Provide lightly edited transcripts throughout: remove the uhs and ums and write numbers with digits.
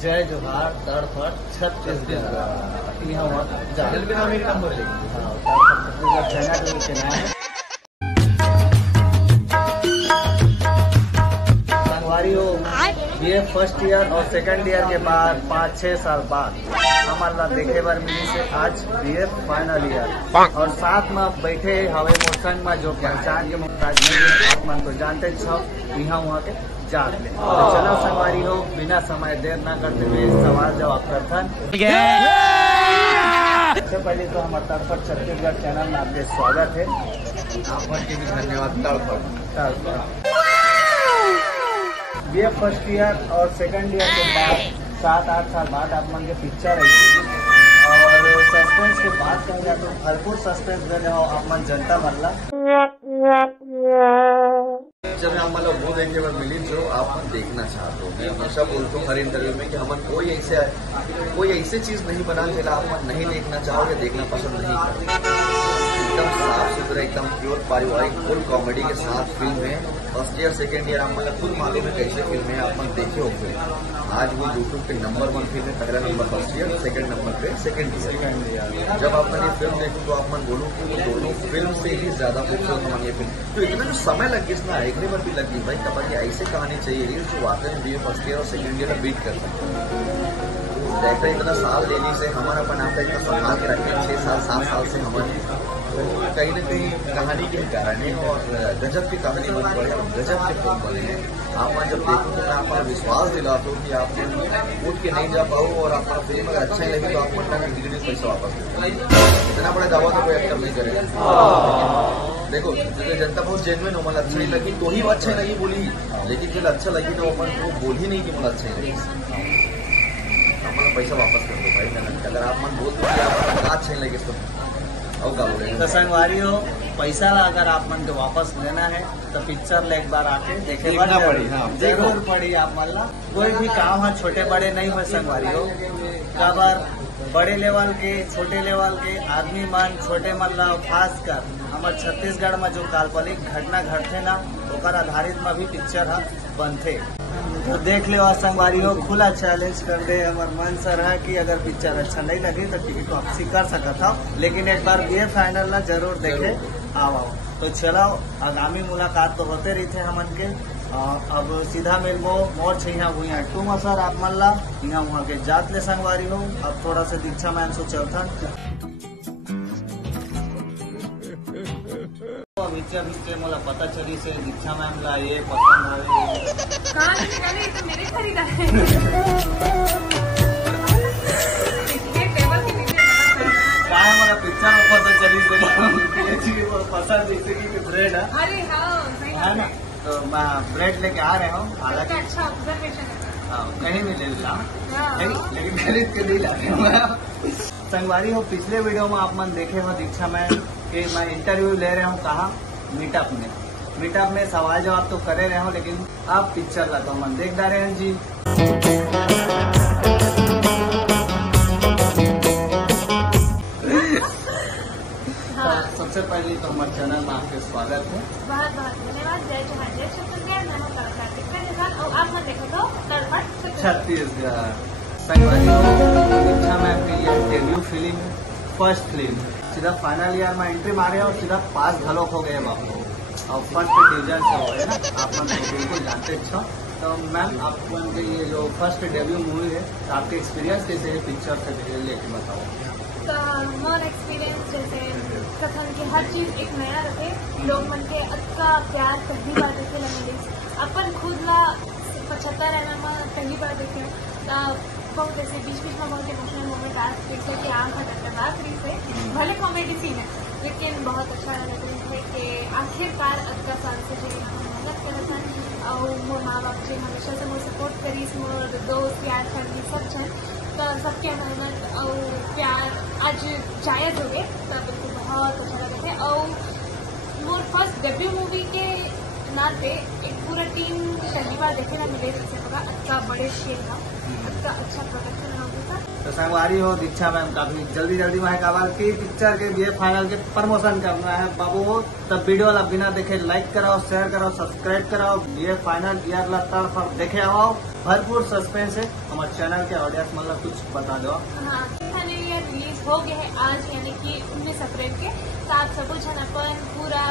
जय जोहार तड़फड़ छत्तीसगढ़। यहाँ चैनल के नाम एक नंबर छत्तीसगढ़ के नाम ये फर्स्ट ईयर और सेकंड ईयर के बाद 5-6 साल बाद हमारा देखे बार मिली से आज BF फाइनल ईयर और साथ में बैठे हवे मोसंग में जो पहचान के मुमताज नहीं आप मन तो जानते छो यहाँ वहाँ के जात ले। तो चलो संगवारी हो बिना समय देर ना करते हुए सवाल जवाब प्रथन। सबसे पहले तो हमारे तड़फड़ छत्तीसगढ़ चैनल में आपके स्वागत है। आप के भी धन्यवाद। तड़फड़ ये फर्स्ट ईयर और सेकंड ईयर के बाद 7-8 साल बाद आप मन के पिक्चर आई और सस्पेंस के बाद कहीं जाए तो भरपूर सस्पेंस देने हो आप मन जनता मल्ला जब हम मतलब वो देखने पर मिली जो आप देखना चाहते हो। मैं हमेशा बोलता हूँ हर इंटरव्यू में कि हम कोई ऐसे चीज नहीं बना जिला आप नहीं देखना चाहोगे, देखना पसंद नहीं करोगे। एकदम साफ सुथरा एकदम प्योर पारिवारिक फुल कॉमेडी के साथ फिल्म है। फर्स्ट ईयर सेकेंड ईयर आप मतलब खुद मालूम है कैसे फिल्म है आप देखे होंगे। आज वो यूट्यूब पे नंबर 1 फिल्म है, पहला number first year, second number पे सेकंड ईयर। जब आप ये फिल्म देखो तो आप मन बोलो कि वो दोनों फिल्म से ही ज्यादा खूबसूरत हमारी ये फिल्म। तो इतना जो समय लग गया ना देखने पर भी लग गई भाई कब ऐसे कहानी चाहिए रील्स जो वाकई में BF फर्स्ट ईयर और सेकंड ईयर में बीट कर सकते हैं। इतना साल देने से हमारा अपन आपका इतना संभाल के रखे 6 साल 7 साल से हमारे तो कहीं न कहीं कहानी के कारण है और गजब की कहानी बन पड़े और गजब के फिल्म बने हैं। आप जब देखो तो मैं आपका विश्वास दिलाता हूँ कि आप उठ के नहीं जा पाओ और आपका फिल्म अगर अच्छा ही लगे तो आप पटना में टिकट पैसा वापस इतना बड़ा दावा तो कोई एक्टर नहीं करेगा। देखो जनता बहुत जेन्युइन हो, मतलब अच्छी लगी तो ही अच्छी लगी बोली, लेकिन जब अच्छा लगी तो अपन वो बोल ही नहीं कि मतलब अच्छी लगी। हमारा पैसा वापस कर दो भाई मैंने अगर आप मन बोल दो आप अच्छे नहीं लगे तो संगवारी हो पैसा अगर आप मन को वापस लेना है तो पिक्चर एक बार आके देखे जरूर पड़ी। आप मल्ला कोई भी काम है छोटे बड़े नहीं हो संगवारी हो कबर बड़े लेवल के छोटे लेवल के आदमी मन छोटे मल्ला खासकर हमारे छत्तीसगढ़ में जो काल्पनिक घटना घटते ना ओकर आधारित में भी पिक्चर बनते। तो देख ले संगवारी हो खुला चैलेंज कर दे हमारे मन सर है कि अगर पिक्चर अच्छा नहीं लगे तो टिकट वापसी कर सकता हो, लेकिन एक बार BF फाइनल ना जरूर देखे आओ। तो चलो आगामी मुलाकात तो होते रहते हमन के। अब सीधा मिलबो मोर छैया भूया टू सर आप मन ला यहाँ वहाँ के जात ले संगवारी हो। अब थोड़ा से दीक्षा मैम सो चलता बीच मोला पता चली से दीक्षा मैम ला ये पसंद है तो मेरे खरीदार है। हमारा पिक्चर में पता चली से पसंद जैसे कि ब्रेड है। अरे हाँ ना, तो मैं ब्रेड लेके आ रहा हूँ। हालांकि अच्छा ऑब्जर्वेशन है कहीं भी ले ला लेकिन खरीद के नहीं लाते। संगवारी हो पिछले वीडियो में आप मन देखे हो दीक्षा मैम कि मैं इंटरव्यू ले रहा हूँ कहाँ मीटअप में सवाल जवाब तो करे रहे हो, लेकिन आप पिक्चर ला तो मन देख रहे हैं जी। हाँ। सबसे पहले तो हमारे चैनल में आपके स्वागत है। बहुत बहुत धन्यवाद। जय जोहार जय छत्तीसगढ़। मैं तड़फड़ और आप देखो तो तड़फड़ छत्तीसगढ़। दीक्षा मैम की ये डेब्यू फिल्म फर्स्ट फिल्म सीधा फाइनल ईयर में एंट्री मारे और सीधा पास घलोक हो गए बाबू और फर्स्ट डिवीजन से हो गए ना आप बिल्कुल जानते छो। तो मैम आप ये जो फर्स्ट डेब्यू मूवी है तो आपके एक्सपीरियंस कैसे है पिक्चर से लेके बताओ। तो मोर एक्सपीरियंस जैसे कथन की हर चीज एक नया रखे लोग मन के अच्छा प्यार पहली बार देखे लगे अपन खुद ला 75 में पहली बार देखे बहुत ऐसे बीच में बहुत इमोशनल मोमेंट आ जैसे कि आँख बात रही से भले कॉमेडी सीन है लेकिन बहुत अच्छा लग रहा है कि आखिरकार 18 साल से जो मेहनत करता है और मोर माँ बाप जो हमेशा से मोर सपोर्ट करी मोर दोस्त प्यार फैमिली सब छन तो सबके मेहनत और प्यार आज जायज हो गए तो बिल्कुल बहुत अच्छा लगा है। और मोर फर्स्ट डेब्यू मूवी के नाते एक पूरा टीम पहली बार देखे ना मिले जैसे बड़ा अच्छा बड़े शेर था अच्छा प्रोडक्शन हाउस था। तो संगवारी हो दीक्षा मैम काफी जल्दी में है काबाल की पिक्चर के बीए फाइनल के प्रमोशन करना है बाबू। तब वीडियो वाला बिना देखे लाइक कराओ, शेयर कराओ, सब्सक्राइब कराओ। बीए फाइनल ईयर लगता पर देखे आओ, भरपूर सस्पेंस है। हमारे चैनल के ऑडियंस मतलब कुछ बता दो। हाँ, रिलीज हो गए है आज, यानी कि 19 अप्रैल के साथ सब कुछ अपन पूरा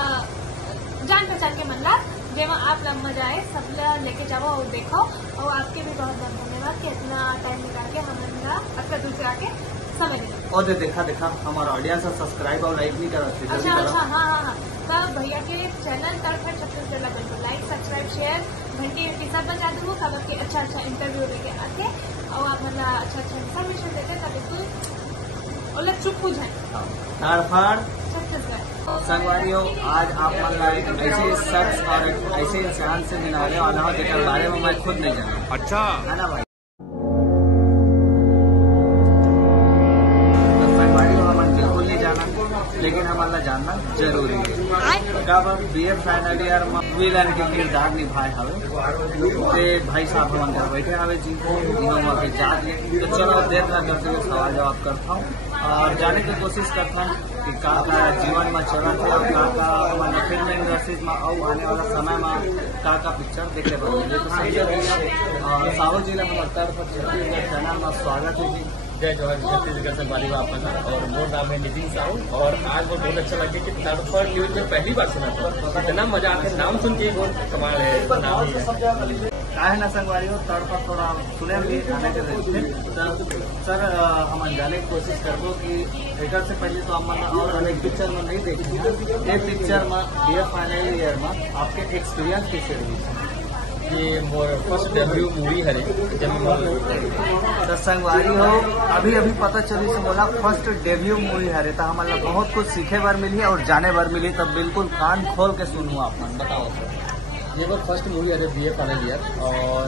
जान पहचान के मनला जेमा आप लोग मजा आए सब लेके जाओ और देखो। और आपके भी बहुत बहुत धन्यवाद कि इतना टाइम निकाल के हमारा आपका दूसरा के समय देना। और देखा हमारा ऑडियंस सब्सक्राइब और लाइक नहीं करा। अच्छा हाँ। तब भैया के चैनल तड़फड़ छत्तीसगढ़ बिल्कुल लाइक सब्सक्राइब शेयर घंटी सब बजा दूँ। तब आपके अच्छा इंटरव्यू लेके आके और आप मतलब अच्छा इन्फॉर्मेशन देते तब बिल्कुल और चुप हो जाए। तड़फड़ छत्तीसगढ़ संगवारी हो, आज आप मतलब ऐसे शख्स और ऐसे इंसान से मिलने वाला हो जिसके बारे में मैं खुद नहीं जाना। अच्छा है ना भाई। तो संगवारी हो हमें बिल्कुल नहीं जाना, लेकिन हमारा जानना जरूरी है। कब हम बीए फाइनल ईयर में विलन के किरदार निभाए हवे भाई साहब हम अंदर बैठे हवे जी के जात ले। तो चलो देर न करते हुए सवाल जवाब करता हूँ और जाने की कोशिश करता हूँ कि का जीवन में चलत है और का फिल्म इंडस्ट्री में और आने वाला समय में का पिक्चर देखने को मिले। तो सही और साहू जी ने हमारे तरफ छत्तीसगढ़ चैनल में स्वागत है जी। जय जवाहर छत्तीसगढ़ से बाली वापस और मेरा नाम है नितिन साहू। और आज वो बहुत अच्छा लगे कि तड़फड़ न्यूज में पहली बार सुना था, इतना मजा आता है नाम सुन के बहुत कमाल है नाम ही है। का है ना संगवारी हो तड़फड़ थोड़ा सुने भी आने के लिए सर हम जाने की कोशिश करबो कि थिएटर से पहले तो हम और अनेक पिक्चर में नहीं देखी। एक पिक्चर में बीए फाइनल ईयर में आपके एक्सपीरियंस कैसे रही? ये मोर फर्स्ट डेब्यू मूवी है तो संगवारी हो अभी पता चली से बोला फर्स्ट डेब्यू मूवी है तो हमारा बहुत कुछ सीखे बार मिली और जाने बार मिली। तब बिल्कुल कान खोल के सुनूँ आप बताओ सर। ये वो फर्स्ट मूवी है बीए फाइनल ईयर। और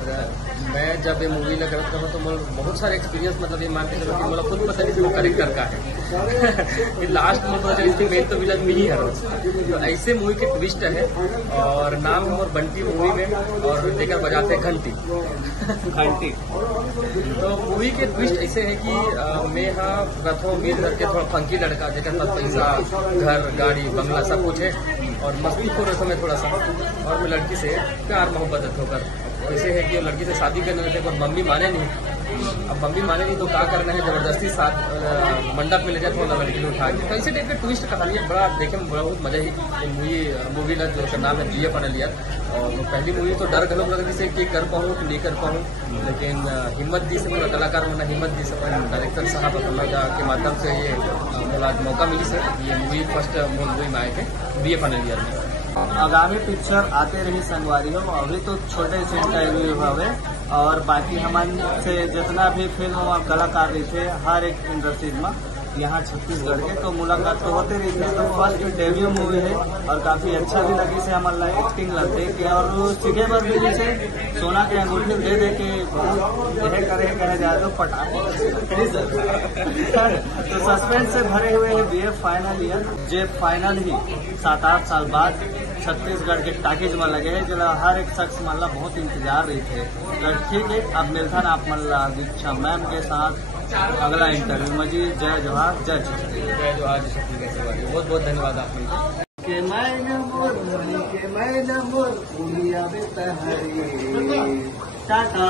मैं जब ये मूवी लग रहा था तो बहुत सारे एक्सपीरियंस मतलब ये मान के चलो कि मतलब खुद पता नहीं वो करेक्टर का है। लास्ट में पता चली थी मेन तो विलन मिली है। तो ऐसे मूवी के ट्विस्ट है और नाम है और बंटी मूवी में और लेकर बजाते हैं घंटी। तो मूवी के ट्विस्ट ऐसे है कि मैं हाँ रथों मीर करके थोड़ा फंकी लड़का जेकर पास पैसा घर गाड़ी बंगला सब कुछ है और मस्ती खोर समय थोड़ा सा। और मैं लड़की से प्यार मोहब्बत होकर ऐसे है कि वो लड़की से शादी करने लगे पर मम्मी माने नहीं। अब मम्मी माने नहीं तो क्या करना है जबरदस्ती साथ मंडप में ले जाए थोड़ा लड़की ने उठा के। तो ऐसे टाइप के ट्विस्ट कहानी है बड़ा देखे में बहुत मजा ही मूवी ला जो नाम है बीए फाइनल ईयर। और पहली मूवी तो डर गलो लगा जैसे कि कर पाऊँ कि नहीं कर पाऊँ, लेकिन हिम्मत दी से मेरा कलाकार होना हिम्मत दी से डायरेक्टर साहब के माध्यम से ये मौका मिली सर। ये मूवी फर्स्ट मूवी में आए थे बीए फाइनल ईयर में। आगामी पिक्चर आते रही संगवारी हो। अभी तो छोटे से इंटरव्यू हुए और बाकी हमारे से जितना भी फिल्म और कलाकार रहे थे हर एक इंडस्ट्री में यहाँ छत्तीसगढ़ के तो मुलाकात तो होते रही थी। तो फर्स्ट डेब्यू मूवी है और काफी अच्छा भी लगी से हमारा एक्टिंग लगते कि और सीखे बार भी जैसे सोना के अंगूठी दे के कहे जाए तो पटाखे तो सस्पेंस से भरे हुए है बीए फाइनल ईयर जे फाइनल ही 7-8 साल बाद छत्तीसगढ़ के टाकीज में लगे है जो हर एक शख्स मानला बहुत इंतजार रही थे। तो ठीक है अब मिलता ना आप मानला दीक्षा मैम के साथ अगला इंटरव्यू में जी। जय जवाहर जय छत्तीसगढ़ से बहुत बहुत धन्यवाद आपको। के मैं नमोर टाटा।